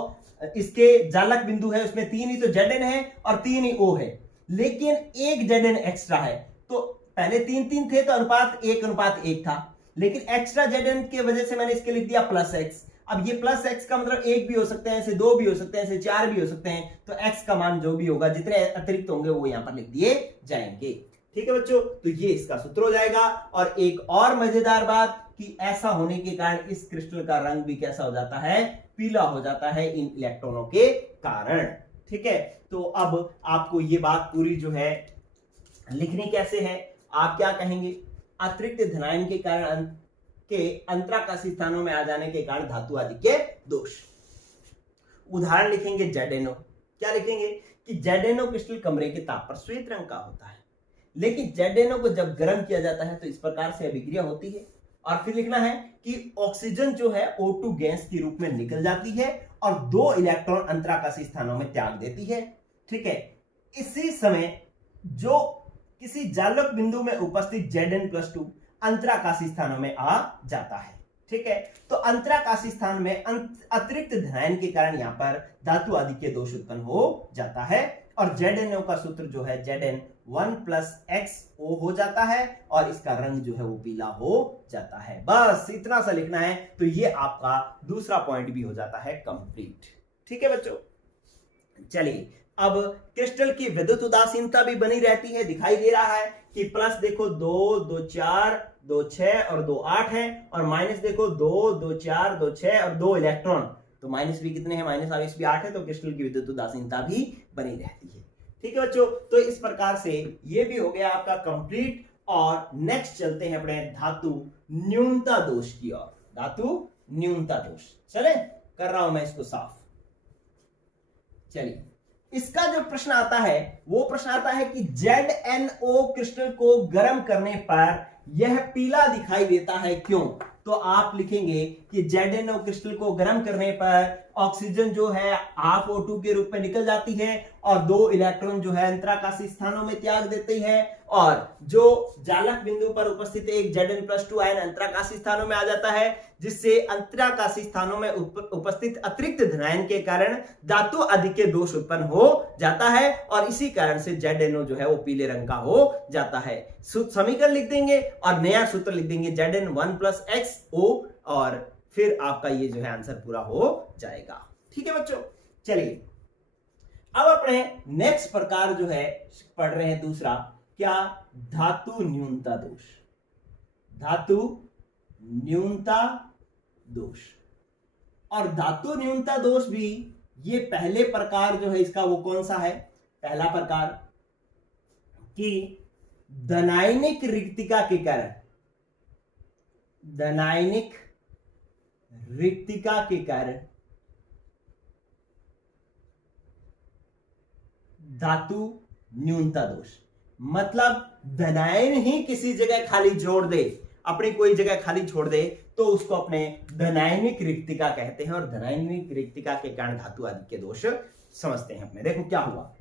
इसके जालक बिंदु है उसमें 3 ही तो Zn है और 3 ही O है, लेकिन एक Zn एक्स्ट्रा है। तो पहले 3 3 थे तो अनुपात 1:1 था, लेकिन एक्स्ट्रा Zn की वजह से मैंने इसके लिख दिया प्लस x। अब ये प्लस x का मतलब 1 भी हो सकते हैं, ऐसे 2 भी हो सकते हैं, ऐसे 4 भी हो सकते हैं, तो x का मान जो भी होगा, जितने अतिरिक्त होंगे वो यहां पर लिख दिए जाएंगे, ठीक है बच्चों। तो ये इसका सूत्र हो जाएगा। और एक और मजेदार बात कि ऐसा होने के कारण इस क्रिस्टल का रंग भी कैसा हो जाता है, पीला हो जाता है इन इलेक्ट्रॉनों के कारण, ठीक है। तो अब आपको ये बात पूरी जो है लिखनी कैसे है, आप क्या कहेंगे, अतिरिक्त धनायन के कारण के अंतराकाशी स्थानों में आ जाने के कारण धातु अधिक्य दोष। उदाहरण लिखेंगे Zno, क्या लिखेंगे कि Zno क्रिस्टल कमरे के ताप पर श्वेत रंग का होता है, लेकिन Zno को जब गर्म किया जाता है तो इस प्रकार से अभिक्रिया होती है, और फिर लिखना है कि ऑक्सीजन जो है O2 गैस के रूप में निकल जाती है और 2 इलेक्ट्रॉन अंतराकाशी स्थानों में त्याग देती है, ठीक है। इसी समय जो किसी जालक बिंदु में उपस्थित Zn+2 अंतराकाशी स्थानों में आ जाता है, ठीक है। तो अंतराकाशी स्थान में अतिरिक्त धनायन के कारण यहां पर धातु अधिक्य दोष उत्पन्न हो जाता है, और Zno का सूत्र जो है Zn1 + x O हो जाता है, और इसका रंग जो है वो पीला हो जाता है। बस इतना सा लिखना है, तो ये आपका दूसरा पॉइंट भी हो जाता है कंप्लीट, ठीक है बच्चों। चलिए अब क्रिस्टल की विद्युत उदासीनता भी बनी रहती है, दिखाई दे रहा है कि प्लस देखो 2 2 4 2 6 और 2 8 है, और माइनस देखो 2 2 4 2 6 और 2 इलेक्ट्रॉन, तो माइनस भी कितने हैं, माइनस भी 8 है, तो क्रिस्टल की विद्युत उदासीनता भी बनी रहती है, ठीक है बच्चों। तो इस प्रकार से ये भी हो गया आपका कंप्लीट। और नेक्स्ट चलते हैं अपने धातु न्यूनता दोष की ओर। धातु न्यूनता दोष, चले कर रहा हूं मैं इसको साफ। चलिए इसका जो प्रश्न आता है वो प्रश्न आता है कि ZnO क्रिस्टल को गर्म करने पर यह पीला दिखाई देता है, क्यों? तो आप लिखेंगे कि ZnO क्रिस्टल को गर्म करने पर ऑक्सीजन जो है हाफ O2 के रूप में निकल जाती है और 2 इलेक्ट्रॉन जो है अंतराकाशी स्थानों में त्याग देती है, और जो जालक बिंदु पर उपस्थित एक Zn+2 आयन अंतराकाशी स्थानों में आ जाता है, जिससे अंतराकाशी स्थानों में उपस्थित अतिरिक्त धनायन के कारण धातु अधिक्य दोष उत्पन्न हो जाता है, और इसी कारण से ZnO जो है वो पीले रंग का हो जाता है। समीकरण लिख देंगे और नया सूत्र लिख देंगे Zn1+xO, और फिर आपका ये जो है आंसर पूरा हो जाएगा। ठीक है बच्चों, चलिए अब अपने नेक्स्ट प्रकार जो है पढ़ रहे हैं दूसरा, क्या, धातु न्यूनता दोष। धातु न्यूनता दोष, और धातु न्यूनता दोष भी ये पहले प्रकार जो है इसका वो कौन सा है, पहला प्रकार कि धनायनिक रिक्तिका के कारण, धनायनिक रिक्तिका के कारण धातु न्यूनता दोष, मतलब धनायन ही किसी जगह खाली जोड़ दे, अपनी कोई जगह खाली छोड़ दे, तो उसको अपने धनायनिक रिक्तिका कहते हैं, और धनायनिक रिक्तिका के कारण धातु अधिक्य दोष समझते हैं अपने। देखो क्या हुआ,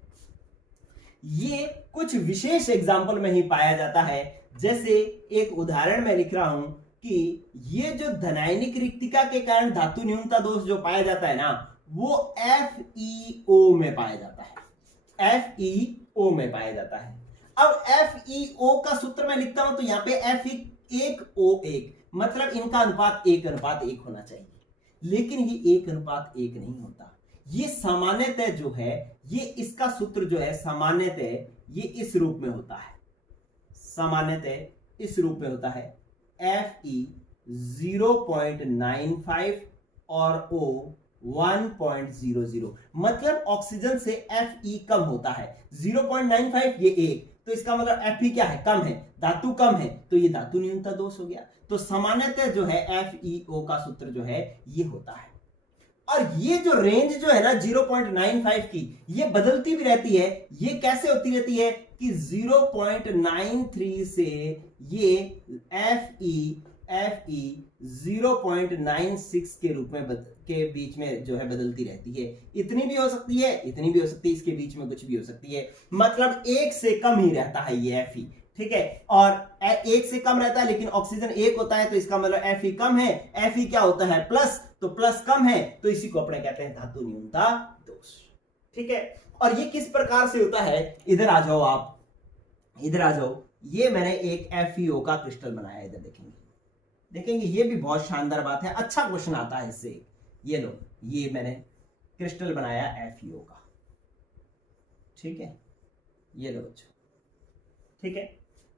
ये कुछ विशेष एग्जाम्पल में ही पाया जाता है। जैसे एक उदाहरण में लिख रहा हूं कि ये जो धनायनिक रिक्तिका के कारण धातु न्यूनता दोष जो पाया जाता है ना, वो FeO में पाया जाता है, FeO में पाया जाता है। अब FeO का सूत्र मैं लिखता हूं तो यहां पे F1O1, मतलब इनका अनुपात 1:1 होना चाहिए, लेकिन ये 1:1 नहीं होता। ये सामान्यतः जो है, ये इसका सूत्र जो है सामान्यतः ये इस रूप में होता है, सामान्यतः इस रूप में होता है, Fe 0.95 और O 1.00, मतलब ऑक्सीजन से Fe कम होता है। 0.95 ये 1, तो इसका मतलब Fe क्या है, कम है, धातु कम है, तो ये धातु न्यूनता दोष हो गया। तो सामान्यतः जो है FeO का सूत्र जो है ये होता है। और ये जो रेंज जो है ना 0.95 की, ये बदलती भी रहती है। ये कैसे होती रहती है कि 0.93 से ये Fe 0.96 के रूप में के बीच में जो है बदलती रहती है। इतनी भी हो सकती है, इतनी भी हो सकती है, इसके बीच में कुछ भी हो सकती है, मतलब 1 से कम ही रहता है ये Fe। ठीक है, और 1 से कम रहता है, लेकिन ऑक्सीजन 1 होता है, तो इसका मतलब Fe कम है। Fe क्या होता है, प्लस, तो प्लस कम है, तो इसी को अपने कहते हैं धातु न्यूनता दोष। ठीक है, और ये किस प्रकार से होता है, इधर आ जाओ आप, इधर आ जाओ। ये मैंने एक FeO का क्रिस्टल बनाया, इधर देखेंगे, देखेंगे, ये भी बहुत शानदार बात है, अच्छा क्वेश्चन आता है इससे। ये लो, ये मैंने क्रिस्टल बनाया FeO का, ठीक है, ये लो बच्चों। ठीक है,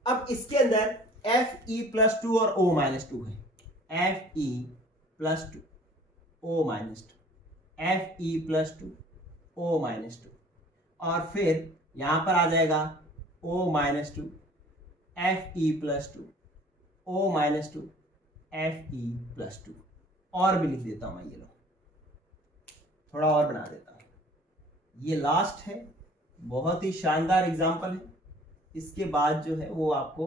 अब इसके अंदर Fe+2 और O-2 है, Fe+2 O-2, Fe+2 O-2, और फिर यहां पर आ जाएगा O-2 Fe+2 O-2 Fe+2, और भी लिख देता हूं मैं, ये लो, थोड़ा और बना देता हूं। ये लास्ट है, बहुत ही शानदार एग्जांपल है। इसके बाद जो है वो आपको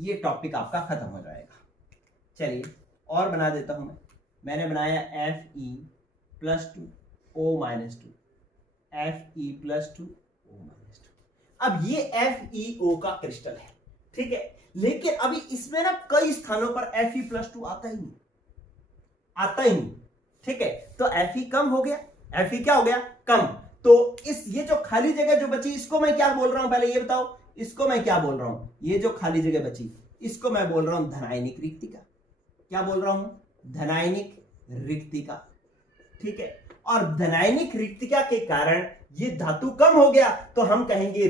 ये टॉपिक आपका खत्म हो जाएगा। चलिए और बना देता हूं मैं। मैंने बनाया Fe+2 O-2 Fe+2 O-2। अब ये FeO का क्रिस्टल है, ठीक है, लेकिन अभी इसमें ना कई स्थानों पर Fe+2 आता ही नहीं, आता ही नहीं। ठीक है, तो Fe कम हो गया, Fe क्या हो गया, कम। तो इस ये जो खाली जगह जो बची, इसको मैं क्या बोल रहा हूं, पहले ये बताओ, इसको मैं क्या बोल रहा हूं, ये जो खाली जगह बची, इसको मैं बोल रहा हूं धनायनिक रिक्तिका। क्या बोल रहा हूं, धनायनिक रिक्तिका। ठीक है, और धनायनिक रिक्तिका के कारण ये धातु कम हो गया, तो हम कहेंगे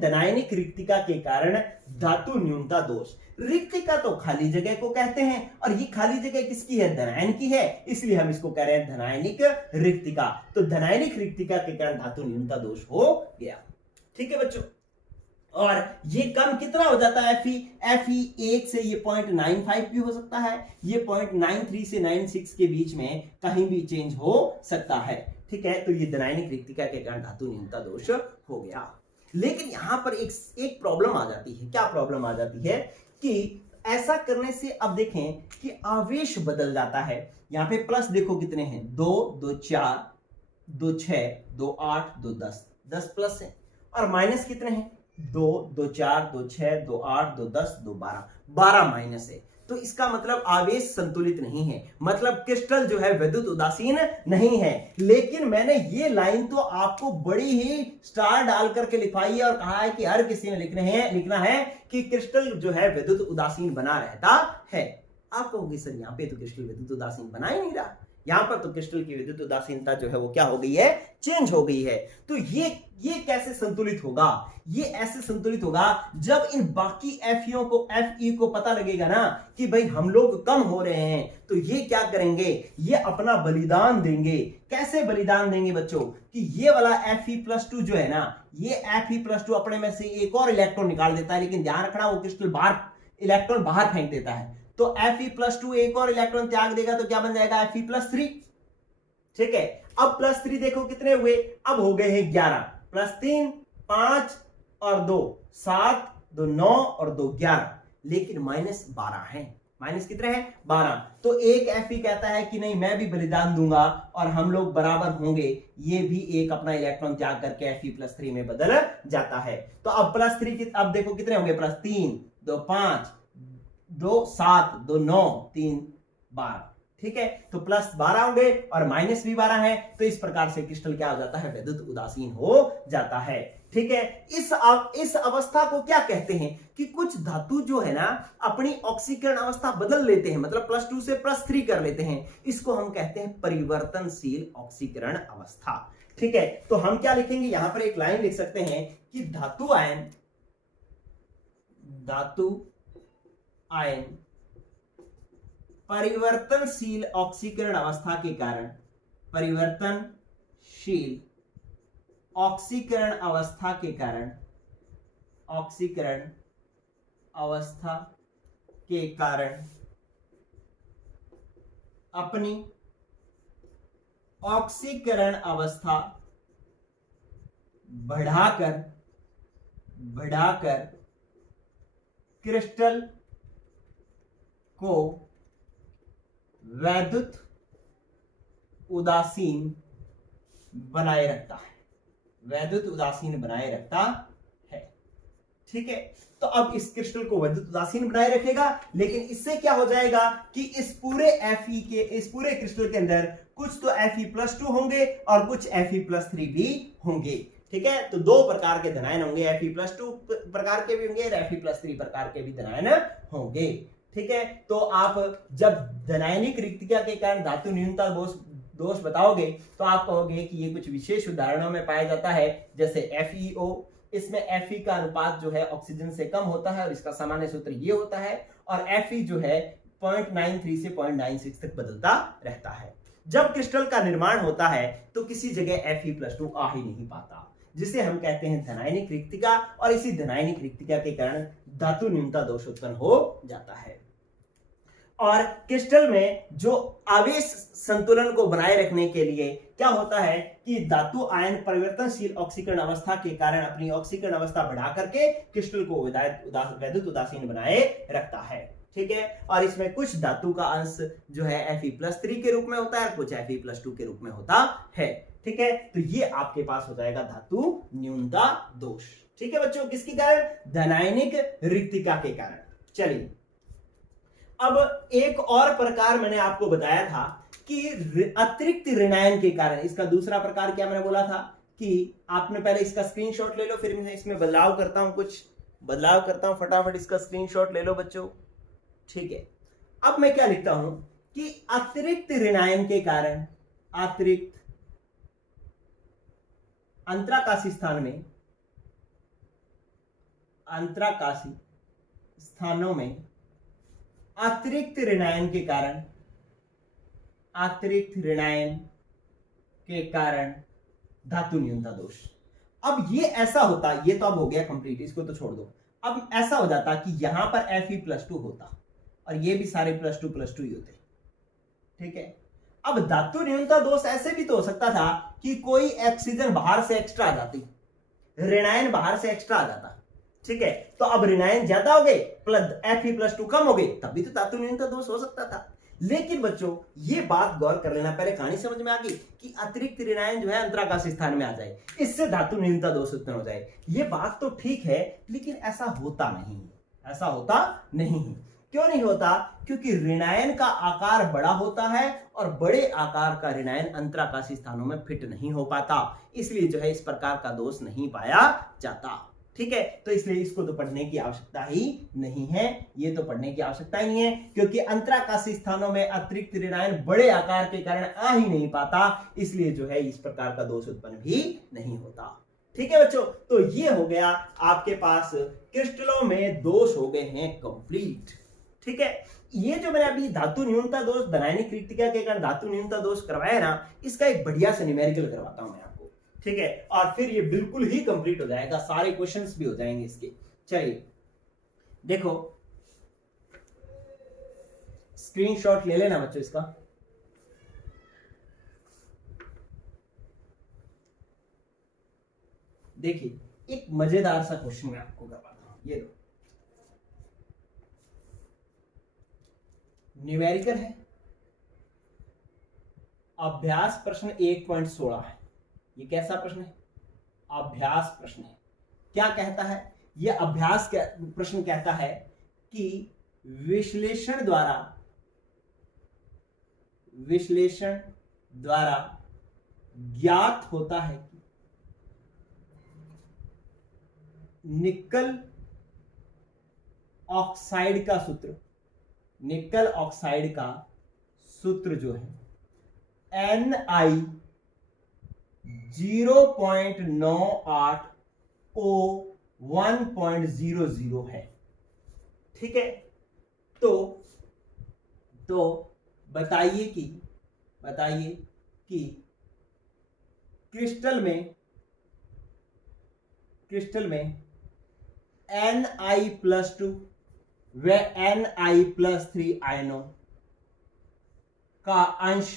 धनायनिक रिक्तिका के कारण धातु न्यूनता दोष। रिक्तिका तो खाली जगह को कहते हैं, और ये खाली जगह किसकी है, धनायन की है, इसलिए हम इसको कह रहे हैं धनायनिक रिक्तिका। तो धनायनिक रिक्तिका के कारण धातु न्यूनता दोष हो गया। ठीक है बच्चों, और ये कम कितना हो जाता है, Fe 1 से ये 0.95 भी हो सकता है, ये 0.93 से 96 के बीच में कहीं भी चेंज हो सकता है। ठीक है, तो ये धनायनिक रिक्तिका के कारण धातु न्यूनता दोष हो गया। लेकिन यहां पर एक प्रॉब्लम आ जाती है। क्या प्रॉब्लम आ जाती है कि ऐसा करने से अब देखें कि आवेश बदल जाता है। यहां पे प्लस देखो कितने हैं, 2, 2, 4, 2, 6, 2, 8, 2, 10, 10 प्लस है, और माइनस कितने हैं? 2, 2 4, 2 6, 2 8, 2 10, 2 12, 12 माइनस है। तो इसका मतलब आवेश संतुलित नहीं है, मतलब क्रिस्टल जो है विद्युत उदासीन नहीं है। लेकिन मैंने ये लाइन तो आपको बड़ी ही स्टार डाल करके लिखवाई है और कहा है कि हर किसी में लिखना है कि क्रिस्टल जो है विद्युत उदासीन बना रहता है। आप कहोगे सर यहाँ पे तो क्रिस्टल विद्युत उदासीन बना ही नहीं रहा, यहां पर तो क्रिस्टल की विद्युत उदासीनता जो है वो क्या हो गई है? चेंज हो गई है। तो ये कैसे संतुलित होगा? ये ऐसे संतुलित होगा जब इन बाकी एफई को पता लगेगा ना कि भाई हम लोग कम हो रहे हैं, तो ये क्या करेंगे? ये अपना बलिदान देंगे। कैसे बलिदान देंगे बच्चों? कि ये वाला Fe+2 जो है ना, ये Fe+2 अपने में से एक और इलेक्ट्रॉन निकाल देता है, लेकिन ध्यान रखना वो क्रिस्टल इलेक्ट्रॉन बाहर फेंक देता है। तो Fe+2 एक और इलेक्ट्रॉन त्याग देगा तो क्या बन जाएगा? Fe+3। ठीक है, अब +3 देखो कितने हुए? अब हो गए हैं 11, +3 5 और 2 7, 2 9 और 2 11, लेकिन -12 है। माइनस कितने हैं? 12। तो एक Fe कहता है कि नहीं, मैं भी बलिदान दूंगा और हम लोग बराबर होंगे। ये भी एक अपना इलेक्ट्रॉन त्याग करके Fe+3 में बदल जाता है। तो अब +3 अब देखो कितने होंगे? +3 2 5, 2 7, 2 9, 3 12। ठीक है, तो +12 होंगे और माइनस भी 12 है। तो इस प्रकार से क्रिस्टल क्या हो जाता है? विद्युत उदासीन हो जाता है। ठीक है, इस अवस्था को क्या कहते हैं? कि कुछ धातु जो है ना अपनी ऑक्सीकरण अवस्था बदल लेते हैं, मतलब +2 से +3 कर लेते हैं। इसको हम कहते हैं परिवर्तनशील ऑक्सीकरण अवस्था। ठीक है, तो हम क्या लिखेंगे? यहां पर एक लाइन लिख सकते हैं कि धातु आयन परिवर्तनशील ऑक्सीकरण अवस्था के कारण, परिवर्तनशील ऑक्सीकरण अवस्था के कारण, ऑक्सीकरण अवस्था के कारण अपनी ऑक्सीकरण अवस्था बढ़ाकर क्रिस्टल को वैद्युत उदासीन बनाए रखता है, वैद्युत उदासीन बनाए रखता है। ठीक है, तो अब इस क्रिस्टल को वैद्युत उदासीन बनाए रखेगा, लेकिन इससे क्या हो जाएगा कि इस पूरे क्रिस्टल के अंदर कुछ तो Fe+2 होंगे और कुछ Fe+3 भी होंगे। ठीक है, तो दो प्रकार के धनायन होंगे, Fe+2 प्रकार के भी होंगे और Fe+3 प्रकार के भी धनायन होंगे। ठीक है, तो आप जब धनायनिक रिक्तिका के कारण धातु न्यूनता दोष बताओगे तो आप कहोगे कि ये कुछ विशेष उदाहरणों में पाया जाता है, जैसे FeO। इसमें Fe का अनुपात जो है ऑक्सीजन से कम होता है और इसका सामान्य सूत्र ये होता है, और Fe जो है 0.93 से 0.96 तक बदलता रहता है। जब क्रिस्टल का निर्माण होता है तो किसी जगह Fe+2 आ ही नहीं पाता, जिसे हम कहते हैं धनायनिक रिक्तिका, और इसी धनायनिक रिक्तिका के कारण धातु न्यूनता दोष उत्पन्न हो जाता है। और क्रिस्टल में जो आवेश संतुलन को बनाए रखने के लिए क्या होता है कि धातु आयन परिवर्तनशील ऑक्सीकरण अवस्था के कारण अपनी ऑक्सीकरण अवस्था बढ़ा करके क्रिस्टल को वैद्युत उदासीन बनाए रखता है। ठीक है, और इसमें कुछ धातु का अंश जो है Fe+3 के रूप में होता है, कुछ Fe+2 के रूप में होता है। ठीक है, तो ये आपके पास हो जाएगा धातु न्यूनता दोष। ठीक है बच्चों, किसके कारण? धनायनिक रिक्तिका के कारण। चलिए, अब एक और प्रकार मैंने आपको बताया था कि अतिरिक्त ऋणायन के कारण। इसका दूसरा प्रकार क्या मैंने बोला था कि आपने पहले इसका स्क्रीनशॉट ले लो, फिर मैं इसमें बदलाव करता हूं, कुछ बदलाव करता हूं, फटाफट इसका स्क्रीनशॉट ले लो बच्चों। ठीक है, अब मैं क्या लिखता हूं कि अतिरिक्त ऋणायन के कारण, अतिरिक्त अंतराकाशी स्थानों में अतिरिक्त ऋणायन के कारण धातु न्यूनता दोष। अब ये ऐसा होता, ये तो अब हो गया कंप्लीट, इसको तो छोड़ दो। अब ऐसा हो जाता कि यहां पर Fe+2 होता और ये भी सारे +2 ही होते। ठीक है, अब धातु न्यूनता दोष ऐसे भी तो हो सकता था कि कोई ऑक्सीजन बाहर से एक्स्ट्रा आ जाती, ऋणायन बाहर से एक्स्ट्रा आ जाता। ठीक है, तो अब ऋणायन ज्यादा हो गए, Fe+2 कम हो गए, तभी तो धातु न्यूनता दोष हो सकता था। लेकिन बच्चों ये बात गौर कर लेना, पहले कहानी समझ में आ गई कि अतिरिक्त ऋणायन जो है अंतराकाशी स्थान में आ जाए, इससे धातु न्यूनता दोष उत्पन्न हो जाए। ये बात तो ठीक है, लेकिन ऐसा होता नहीं, ऐसा होता नहीं है। क्यों नहीं होता? क्योंकि ऋणायन का आकार बड़ा होता है और बड़े आकार का ऋणायन अंतराकाशी स्थानों में फिट नहीं हो पाता, इसलिए जो है इस प्रकार का दोष नहीं पाया जाता। ठीक है, तो इसलिए इसको तो पढ़ने की आवश्यकता ही नहीं है, ये तो पढ़ने की आवश्यकता ही नहीं है, क्योंकि अंतराकाशी स्थानों में अतिरिक्त ऋणायन बड़े आकार के कारण आ ही नहीं पाता, इसलिए जो है इस प्रकार का दोष उत्पन्न भी नहीं होता। ठीक है बच्चों, तो ये हो गया आपके पास क्रिस्टलों में दोष हो गए हैं कंप्लीट। ठीक है, ये जो मैंने अभी धातु न्यूनता दोष, धनायनिक रिक्तिका के कारण धातु न्यूनता दोष करवाया ना, इसका एक बढ़िया सा न्यूमेरिकल करवाता हूं मैं आपको। ठीक है, और फिर ये बिल्कुल ही कंप्लीट हो जाएगा, सारे क्वेश्चंस भी हो जाएंगे इसके। चलिए देखो, स्क्रीनशॉट ले लेना बच्चों इसका। देखिए, एक मजेदार सा क्वेश्चन मैं आपको करवाता हूं, ये दो न्यूमेरिकल है, अभ्यास प्रश्न 1.16 है। ये कैसा प्रश्न है? अभ्यास प्रश्न है। क्या कहता है ये अभ्यास? प्रश्न कहता है कि विश्लेषण द्वारा ज्ञात होता है कि निकल ऑक्साइड का सूत्र, निकल ऑक्साइड का सूत्र जो है Ni 0.98 O1.00 है। ठीक है, तो बताइए कि क्रिस्टल में Ni+2 व Ni+3 आयनों का अंश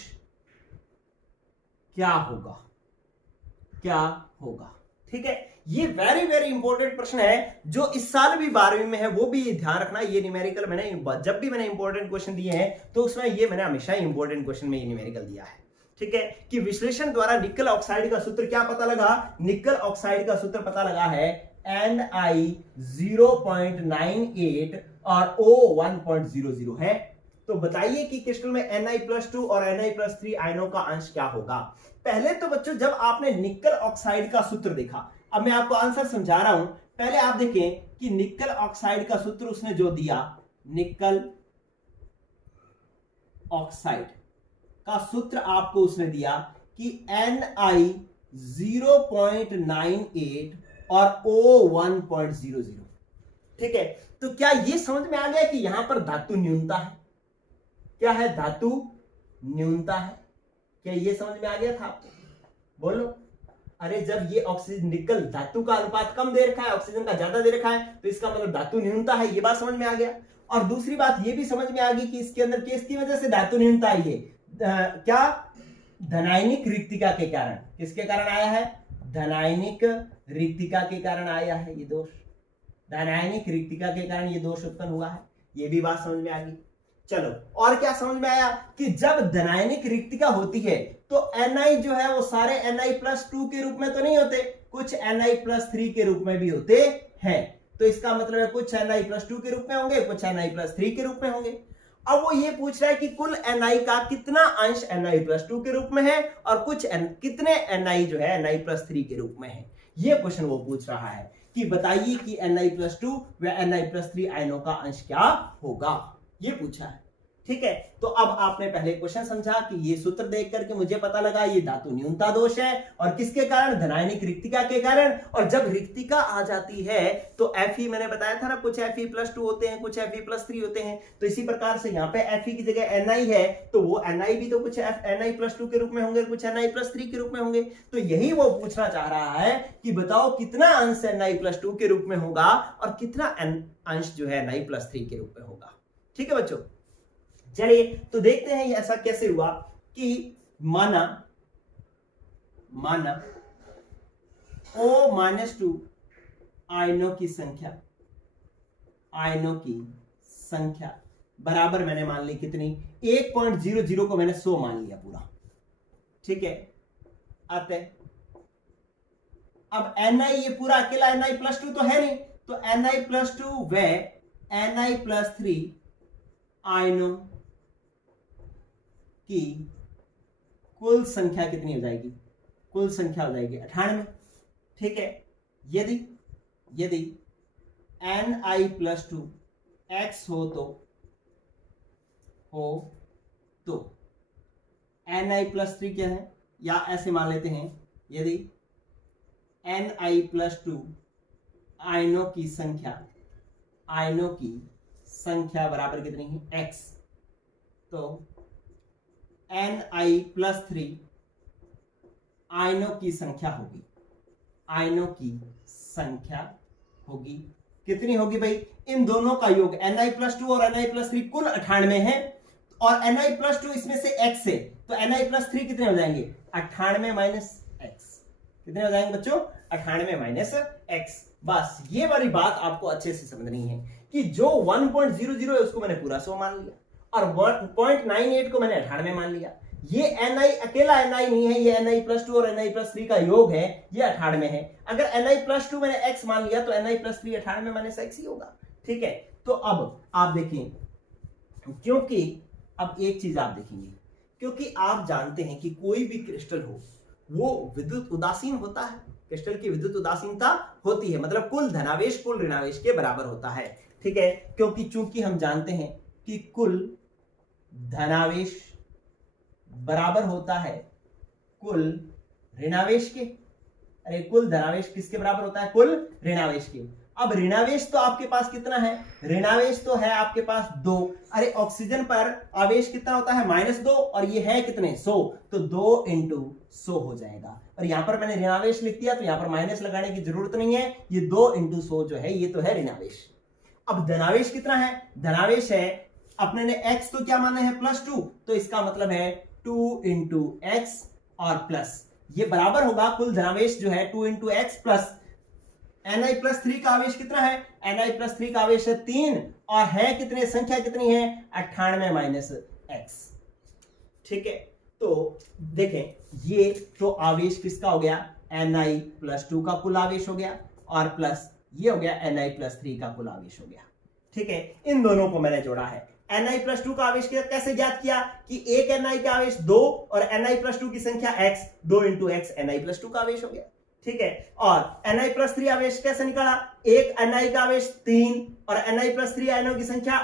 क्या होगा? ठीक है, ये वेरी वेरी इंपॉर्टेंट प्रश्न है, जो इस साल भी 12वीं में है, वो भी ध्यान रखना। ये न्यूमेरिकल मैंने जब भी मैंने इंपॉर्टेंट क्वेश्चन दिए हैं तो उसमें ये मैंने हमेशा इंपॉर्टेंट क्वेश्चन में ये न्यूमेरिकल दिया है। ठीक है, कि विश्लेषण द्वारा निकल ऑक्साइड का सूत्र क्या पता लगा? निकल ऑक्साइड का सूत्र पता लगा है Ni 0.98 और O 1.00 है। तो बताइए कि क्रिस्टल में Ni+2 और Ni+3 आयनों का अंश क्या होगा? पहले तो बच्चों जब आपने निकल ऑक्साइड का सूत्र देखा, अब मैं आपको आंसर समझा रहा हूं, पहले आप देखें कि निकल ऑक्साइड का सूत्र उसने जो दिया, निकल ऑक्साइड का सूत्र आपको उसने दिया कि Ni 0.98 और O 1.00। ठीक है, तो क्या ये समझ में आ गया कि यहां पर धातु न्यूनता है? क्या है? धातु न्यूनता है। क्या ये समझ में आ गया था आपको? बोलो। अरे जब ये ऑक्सीजन निकल धातु का अनुपात कम दे रखा है, ऑक्सीजन का ज्यादा दे रखा है, तो इसका मतलब धातु न्यूनता है, ये बात समझ में आ गया। और दूसरी बात ये भी समझ में आ गई कि इसके अंदर किसकी वजह से धातु न्यूनता आई है? क्या? धनायनिक रिक्तिका के कारण। किसके कारण आया है? धनायनिक रिक्तिका के कारण आया है ये दोष। धनायनिक रिक्तिका के कारण ये दोष उत्पन्न हुआ है, ये भी बात समझ में आ गई। चलो, और क्या समझ में आया कि जब धनायनिक रिक्तिका होती है तो Ni जो है वो सारे Ni+2 के रूप में तो नहीं होते, कुछ Ni+3 के रूप में भी होते हैं। तो इसका मतलब है कुछ Ni+2 के रूप में होंगे, कुछ Ni+3 के रूप में होंगे। अब वो ये पूछ रहा है कि कुल Ni का कितना अंश Ni+2 के रूप में है और कितने Ni जो है Ni+3 के रूप में है। ये क्वेश्चन वो पूछ रहा है कि बताइए कि Ni+2 व Ni+3 आयनों का अंश क्या होगा, ये पूछा है। ठीक है, तो अब आपने पहले क्वेश्चन समझा कि ये सूत्र देख करके मुझे पता लगा ये धातु न्यूनता दोष है, और किसके कारण? धनायनिक रिक्तिका के कारण। और जब रिक्तिका आ जाती है तो Fe मैंने बताया था ना, कुछ Fe+2 होते हैं, कुछ Fe+3 होते हैं। तो इसी प्रकार से यहाँ पे Fe की जगह Ni है, तो वो Ni भी तो कुछ Ni+2 के रूप में होंगे, कुछ Ni+3 के रूप में होंगे। तो यही वो पूछना चाह रहा है कि बताओ कितना अंश Ni+2 के रूप में होगा और कितना अंश जो है Ni+3 के रूप में होगा। ठीक है बच्चों, चलिए तो देखते हैं ऐसा कैसे हुआ कि माना O-2 आयनों की संख्या बराबर मैंने मान ली कितनी 1.00 को मैंने 100 मान लिया पूरा, ठीक है। अतः अब ni ये पूरा अकेला ni+2 तो है नहीं, तो ni+2 व ni+3 आयनों की कुल संख्या कितनी हो जाएगी, कुल संख्या हो जाएगी 98, ठीक है। यदि ni+2 x हो तो ni+3 क्या है, या ऐसे मान लेते हैं, यदि ni+2 आयनों की संख्या बराबर कितनी है x, तो ni+3 आयनों की संख्या होगी कितनी होगी भाई, इन दोनों का योग ni+2 और ni+3 कुल 98 है, और ni+2 इसमें से x है, तो ni+3 कितने हो जाएंगे 98 माइनस x, कितने हो जाएंगे बच्चों 98 माइनस x। बस ये वाली बात आपको अच्छे से समझनी है कि जो 1.00 है उसको मैंने पूरा 100 मान लिया, और 0.98 को मैंने 98 मान लिया। ये ni अकेला ni नहीं है, ये ni+2 और ni+3 का योग है, ये 98 है। अगर ni+2 मैंने x मान लिया तो ni+3 98 माइनस x ही होगा, ठीक है। तो अब आप देखिए, क्योंकि अब एक चीज आप देखेंगे, क्योंकि आप जानते हैं कि कोई भी क्रिस्टल हो वो विद्युत उदासीन होता है, क्रिस्टल की विद्युत उदासीनता होती है, मतलब कुल धनावेश कुल ऋणावेश के बराबर होता है, ठीक है। क्योंकि चूंकि हम जानते हैं कि कुल धनावेश बराबर होता है कुल ऋणावेश के, अरे कुल धनावेश किसके बराबर होता है, कुल ऋणावेश के। अब ऋणावेश तो आपके पास कितना है, ऋणावेश तो है आपके पास 2, अरे ऑक्सीजन पर आवेश कितना होता है -2, और ये है कितने 100, तो 2 × 100 हो जाएगा। और यहां पर मैंने ऋणावेश लिख दिया तो यहां पर माइनस लगाने की जरूरत नहीं है, ये 2 × 100 जो है ये तो है ऋणावेश। अब धनावेश कितना है, धनावेश है अपने ने x तो क्या माना है +2, तो इसका मतलब है 2 × x और प्लस, ये बराबर होगा कुल धनावेश जो है 2 × x प्लस ni+3 का आवेश कितना है, ni+3 का आवेश है 3, और है कितने, संख्या कितनी है 98 माइनस x, ठीक है। तो देखें ये तो आवेश किसका हो गया, ni+2 का कुल आवेश हो गया, और प्लस ये हो गया ni+3 का कुल आवेश हो गया, ठीक है। इन दोनों को मैंने जोड़ा है। ni+2 का आवेश कैसे ज्ञात किया कि एक ni का आवेश 2 और ni+2 की संख्या x, 2 × x ni+2 का आवेश हो गया, ठीक है। और ni+3 आवेश कैसे निकाला, एक ni का आवेश 3 और ni+3 आयनों की संख्या